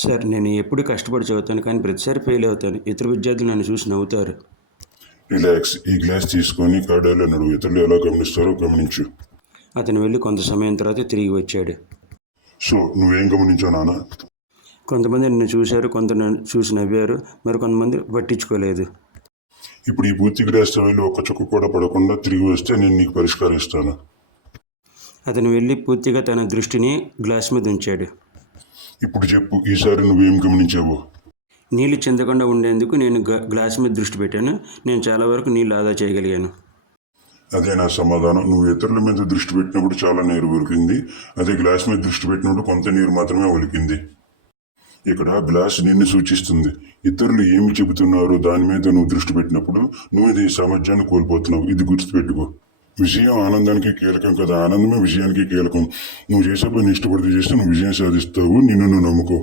Sir, నేను ఎప్పుడు కష్టపడి చదువుతాను, కానీ ప్రతిసారి ఫెయిల్ అవుతాను. ఇతర విద్యార్థులు నన్ను చూసి నవ్వుతారు. రిలాక్స్. ఈ గ్లాస్ తీసుకొని కార్డాలో నడువు. ఇతరులు ఎలా గమనిస్తారో గమనించు. అతను వెళ్ళి కొంత సమయం తర్వాత తిరిగి వచ్చాడు. సో నువ్వేం గమనించావు నాన్న? కొంతమంది నన్ను చూశారు, కొందరు నన్ను చూసి నవ్వారు, మరికొంతమంది పట్టించుకోలేదు. ఇప్పుడు ఈ పూర్తి గ్లాస్తో వెళ్ళి ఒక్క చుక్క కూడా పడకుండా తిరిగి వస్తే నేను నీకు పరిష్కరిస్తాను. అతను వెళ్ళి పూర్తిగా తన దృష్టిని గ్లాస్ మీద ఉంచాడు. ఇప్పుడు చెప్పు, ఈసారి నువ్వేం గమనించావు? నీళ్లు చెందకుండా ఉండేందుకు నేను గ్లాస్ మీద దృష్టి పెట్టాను. నేను చాలా వరకు నీళ్లు ఆదా చేయగలిగాను. అదే నా సమాధానం. నువ్వు ఇతరుల మీద దృష్టి పెట్టినప్పుడు చాలా నీరు ఒలికింది. అదే గ్లాస్ మీద దృష్టి పెట్టినప్పుడు కొంత నీరు మాత్రమే ఒలికింది. ఇక్కడ గ్లాస్ నిన్ను సూచిస్తుంది. ఇతరులు ఏమి చెబుతున్నారో దాని మీద నువ్వు దృష్టి పెట్టినప్పుడు నువ్వు ఈ సామర్థ్యాన్ని కోల్పోతున్నావు. ఇది గుర్తుపెట్టుకో. విజయం ఆనందానికి కీలకం కదా, ఆనందమే విజయానికి కీలకం. నువ్వు చేసే పని ఇష్టపడితే చేస్తే నువ్వు విజయం సాధిస్తావు. నిన్ను నువ్వు నమ్ముకో.